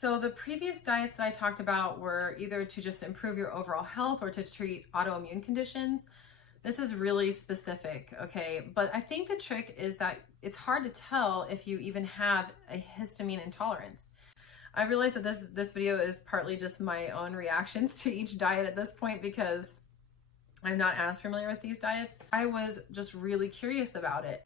So the previous diets that I talked about were either to just improve your overall health or to treat autoimmune conditions. This is really specific, okay? But I think the trick is that it's hard to tell if you even have a histamine intolerance. I realize that this video is partly just my own reactions to each diet at this point because I'm not as familiar with these diets. I was just really curious about it.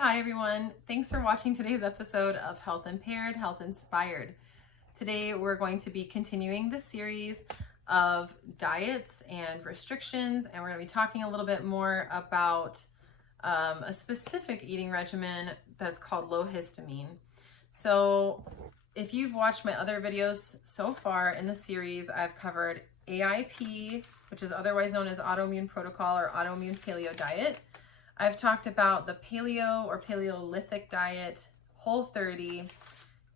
Hi everyone. Thanks for watching today's episode of Health Impaired, Health Inspired. Today we're going to be continuing the series of diets and restrictions, and we're going to be talking a little bit more about a specific eating regimen that's called low histamine. So if you've watched my other videos so far in the series, I've covered AIP, which is otherwise known as autoimmune protocol or autoimmune paleo diet. I've talked about the paleo or Paleolithic diet, Whole30,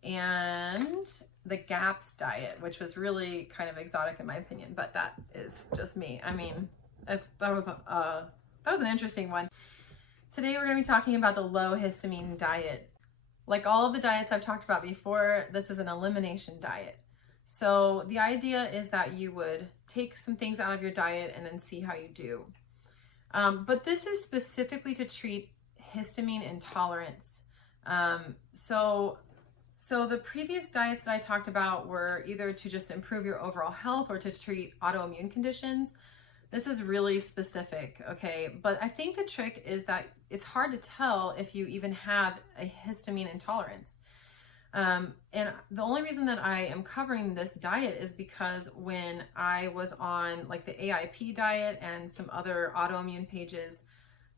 and the GAPS diet, which was really kind of exotic in my opinion, but that is just me. I mean, that was an interesting one. Today we're going to be talking about the low histamine diet. Like all of the diets I've talked about before, this is an elimination diet. So the idea is that you would take some things out of your diet and then see how you do. But this is specifically to treat histamine intolerance. So the previous diets that I talked about were either to just improve your overall health or to treat autoimmune conditions. This is really specific, okay? But I think the trick is that it's hard to tell if you even have a histamine intolerance. And the only reason that I am covering this diet is because when I was on like the AIP diet and some other autoimmune pages,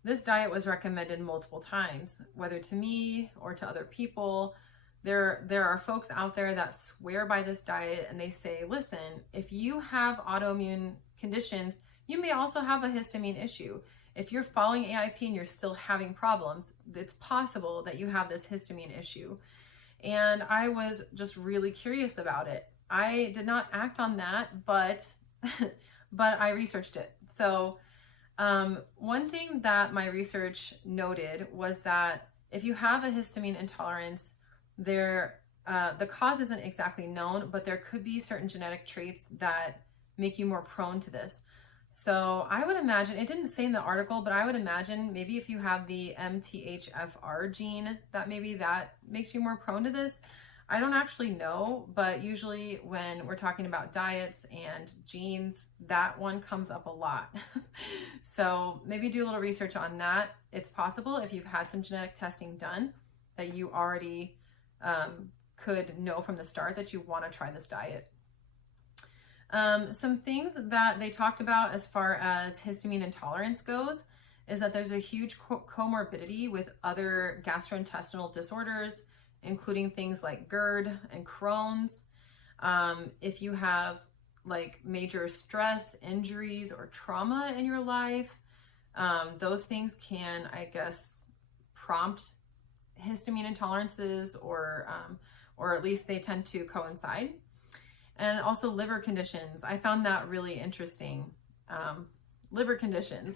this diet was recommended multiple times, whether to me or to other people. There are folks out there that swear by this diet and they say, listen, if you have autoimmune conditions, you may also have a histamine issue. If you're following AIP and you're still having problems, it's possible that you have this histamine issue. And I was just really curious about it. I did not act on that, but I researched it. So one thing that my research noted was that if you have a histamine intolerance, the cause isn't exactly known, but there could be certain genetic traits that make you more prone to this. So I would imagine, it didn't say in the article, but I would imagine maybe if you have the MTHFR gene, that maybe that makes you more prone to this. I don't actually know, but usually when we're talking about diets and genes, that one comes up a lot. So maybe do a little research on that. It's possible if you've had some genetic testing done that you already could know from the start that you want to try this diet. Some things that they talked about as far as histamine intolerance goes is that there's a huge comorbidity with other gastrointestinal disorders, including things like GERD and Crohn's. If you have like major stress, injuries, or trauma in your life, those things can, I guess, prompt histamine intolerances, or at least they tend to coincide. And also liver conditions. I found that really interesting. Liver conditions.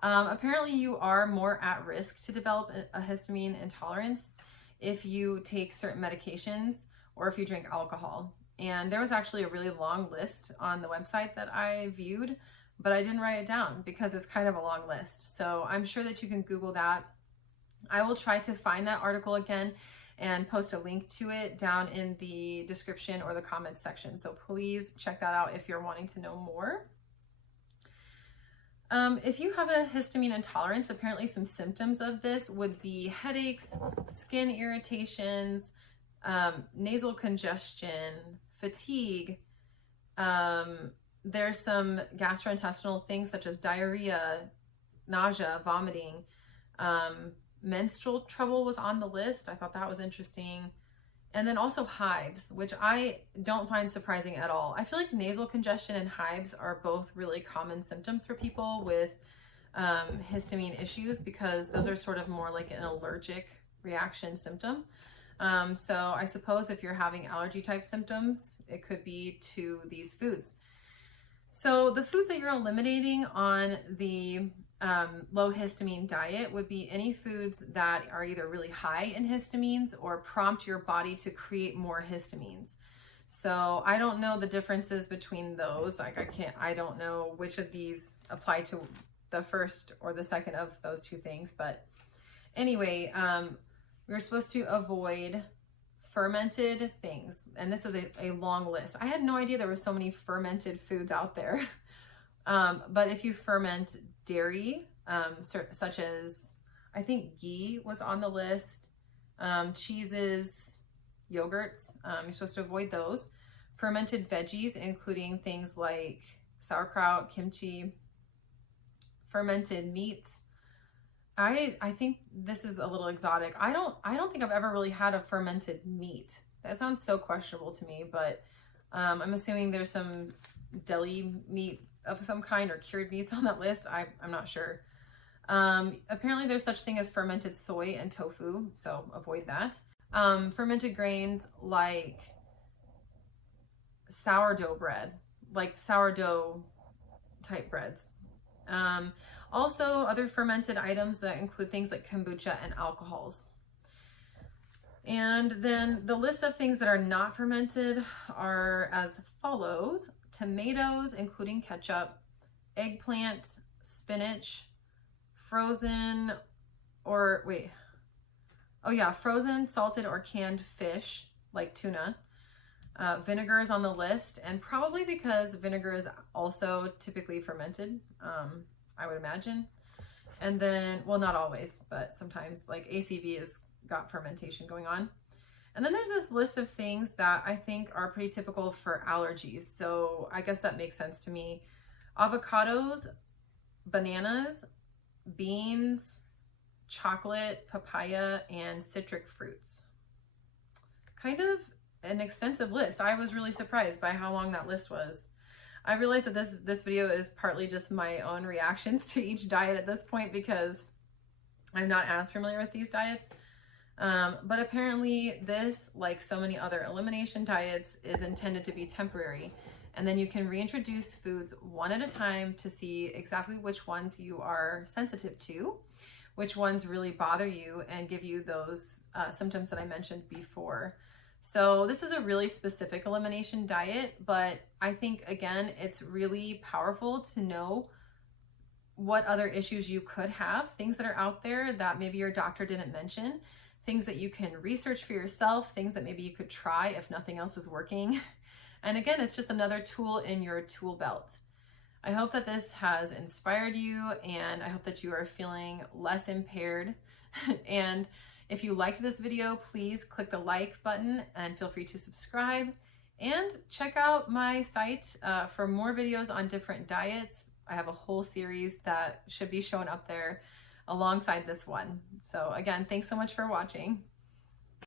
Apparently you are more at risk to develop a histamine intolerance if you take certain medications or if you drink alcohol. And there was actually a really long list on the website that I viewed, but I didn't write it down because it's kind of a long list. So I'm sure that you can Google that. I will try to find that article again and post a link to it down in the description or the comments section. So please check that out if you're wanting to know more. If you have a histamine intolerance, apparently some symptoms of this would be headaches, skin irritations, nasal congestion, fatigue. There's some gastrointestinal things such as diarrhea, nausea, vomiting. Menstrual trouble was on the list. I thought that was interesting. And then also hives, which I don't find surprising at all. I feel like nasal congestion and hives are both really common symptoms for people with histamine issues because those are sort of more like an allergic reaction symptom. So I suppose if you're having allergy type symptoms, it could be to these foods. So the foods that you're eliminating on the low histamine diet would be any foods that are either really high in histamines or prompt your body to create more histamines. So I don't know the differences between those. Like I don't know which of these apply to the first or the second of those two things. But anyway, we're supposed to avoid fermented things. And this is a long list. I had no idea there were so many fermented foods out there. But if you ferment dairy, such as, I think ghee was on the list, cheeses, yogurts, you're supposed to avoid those. Fermented veggies, including things like sauerkraut, kimchi, fermented meats. I think this is a little exotic. I don't think I've ever really had a fermented meat. That sounds so questionable to me, but I'm assuming there's some deli meat of some kind or cured meats on that list. I'm not sure. Apparently there's such thing as fermented soy and tofu, so avoid that. Fermented grains like sourdough bread, like sourdough type breads. Also other fermented items that include things like kombucha and alcohols. And then the list of things that are not fermented are as follows: tomatoes, including ketchup, eggplant, spinach, frozen, salted or canned fish like tuna. Vinegar is on the list, and probably because vinegar is also typically fermented, I would imagine. And then, well, not always, but sometimes, like ACV has got fermentation going on. And then there's this list of things that I think are pretty typical for allergies. So I guess that makes sense to me. Avocados, bananas, beans, chocolate, papaya, and citric fruits. Kind of an extensive list. I was really surprised by how long that list was. I realized that this video is partly just my own reactions to each diet at this point because I'm not as familiar with these diets. But apparently this, like so many other elimination diets, is intended to be temporary. And then you can reintroduce foods one at a time to see exactly which ones you are sensitive to, which ones really bother you and give you those symptoms that I mentioned before. So this is a really specific elimination diet, but I think, again, it's really powerful to know what other issues you could have, things that are out there that maybe your doctor didn't mention, things that you can research for yourself, things that maybe you could try if nothing else is working. And again, it's just another tool in your tool belt. I hope that this has inspired you, and I hope that you are feeling less impaired. And if you liked this video, please click the like button and feel free to subscribe, and check out my site for more videos on different diets. I have a whole series that should be showing up there alongside this one. So again, thanks so much for watching.